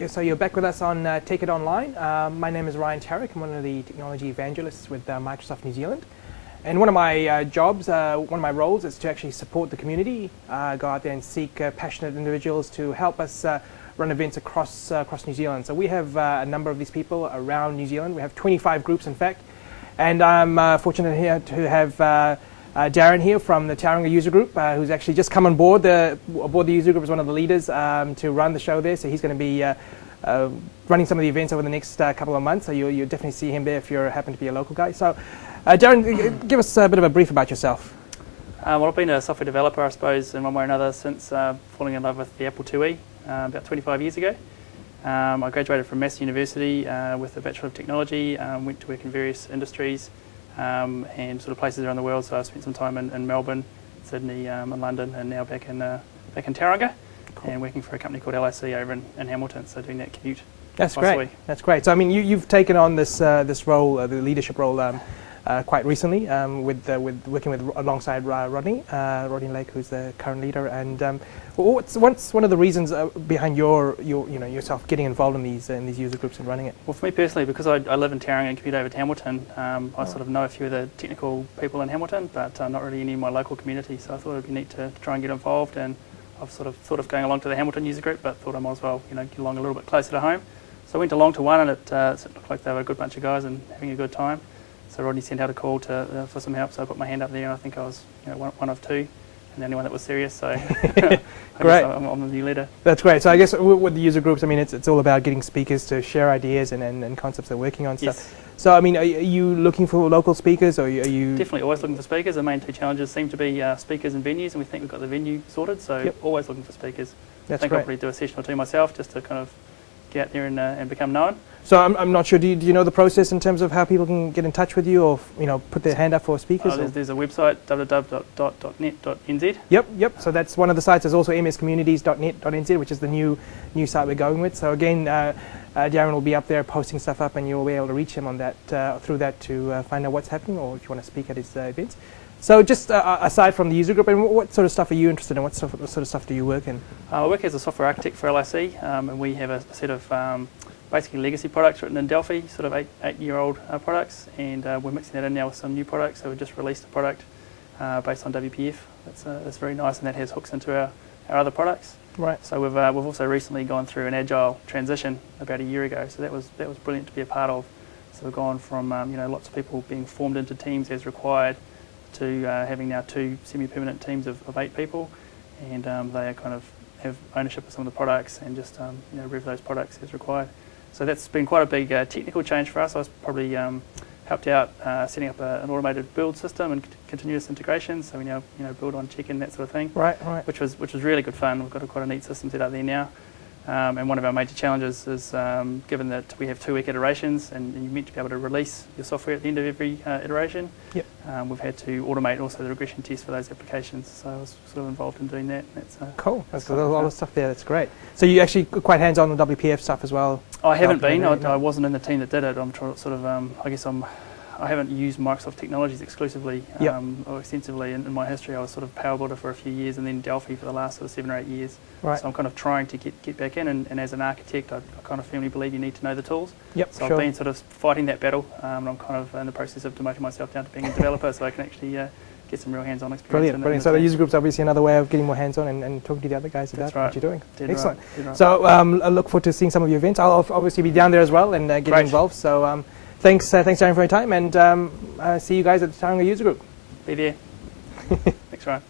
Right, so you're back with us on Take It Online. My name is Ryan Tarrick. I'm one of the technology evangelists with Microsoft New Zealand. And one of my jobs, one of my roles is to actually support the community, go out there and seek passionate individuals to help us run events across New Zealand. So we have a number of these people around New Zealand. We have 25 groups, in fact. And I'm fortunate here to have Darren here from the Tauranga user group, who's actually just come on board the user group as one of the leaders to run the show there. So he's going to be running some of the events over the next couple of months. So you'll definitely see him there if you happen to be a local guy. So Darren, give us a bit of a brief about yourself. Well, I've been a software developer, I suppose, in one way or another since falling in love with the Apple IIe about 25 years ago. I graduated from Massey University with a Bachelor of Technology, went to work in various industries and sort of places around the world. So I spent some time in Melbourne, Sydney, and London, and now back in Tauranga, and working for a company called LIC over in Hamilton. So doing that commute. That's great. That's great. So I mean, you've taken on this role, the leadership role, quite recently, with working alongside Rodney Lake, who's the current leader. And what's one of the reasons behind yourself getting involved in these user groups and running it? Well, for me personally, because I live in Tauranga and commute over to Hamilton, I sort of know a few of the technical people in Hamilton, but not really any of my local community. So I thought it'd be neat to try and get involved. And I've sort of thought of going along to the Hamilton user group, but thought I might as well get along a little bit closer to home. So I went along to one, and it looked like they were a good bunch of guys and having a good time. So Rodney sent out a call for some help, so I put my hand up there, and I think I was one of two, and the only one that was serious. So great. I'm the new leader. That's great. So I guess with the user groups, I mean, it's all about getting speakers to share ideas and concepts they're working on. Yes. So I mean, are you looking for local speakers, or are you definitely always looking for speakers? The main two challenges seem to be speakers and venues, and we think we've got the venue sorted. So always looking for speakers. That's I think great. I'll probably do a session or two myself just to kind of get out there and become known. So I'm not sure. Do you know the process in terms of how people can get in touch with you, or put their hand up for speakers? There's a website, www.net.nz. Yep. So that's one of the sites. There's also mscommunities.net.nz, which is the new site we're going with. So again, Darren will be up there posting stuff up, and you'll be able to reach him on that through that to find out what's happening, or if you want to speak at his events. So just aside from the user group, and what sort of stuff are you interested in? What sort of stuff do you work in? I work as a software architect for LIC, and we have a set of basically legacy products written in Delphi, sort of eight-year-old products, and we're mixing that in now with some new products. So we just released a product based on WPF. That's very nice, and that has hooks into our other products. Right. So we've also recently gone through an agile transition about a year ago. So that was brilliant to be a part of. So we've gone from lots of people being formed into teams as required to having now 2 semi-permanent teams of 8 people, and they kind of have ownership of some of the products and just rev those products as required. So that's been quite a big technical change for us. I was probably helped out setting up an automated build system and continuous integration. So we now build on check-in, that sort of thing. Right. Which was really good fun. We've got quite a neat system set up there now. And one of our major challenges is, given that we have 2-week iterations and you're meant to be able to release your software at the end of every iteration, we've had to automate also the regression tests for those applications. So I was sort of involved in doing that. That's cool. There's a lot of stuff there. That's great. So you actually quite hands-on on the WPF stuff as well? I haven't been. I wasn't in the team that did it. I'm sort of I haven't used Microsoft technologies exclusively or extensively in my history. I was sort of Power Builder for a few years, and then Delphi for the last sort of 7 or 8 years. Right. So I'm kind of trying to get back in, and as an architect, I kind of firmly believe you need to know the tools. So I've been sort of fighting that battle, and I'm kind of in the process of demoting myself down to being a developer, so I can actually get some real hands-on experience. Brilliant. So the user group's obviously another way of getting more hands-on and talking to the other guys about what you're doing. Excellent. Right. So I look forward to seeing some of your events. I'll obviously be down there as well and getting involved. So. Thanks, Darren, for your time, and see you guys at the Tauranga User Group. Be there. Thanks, Ryan.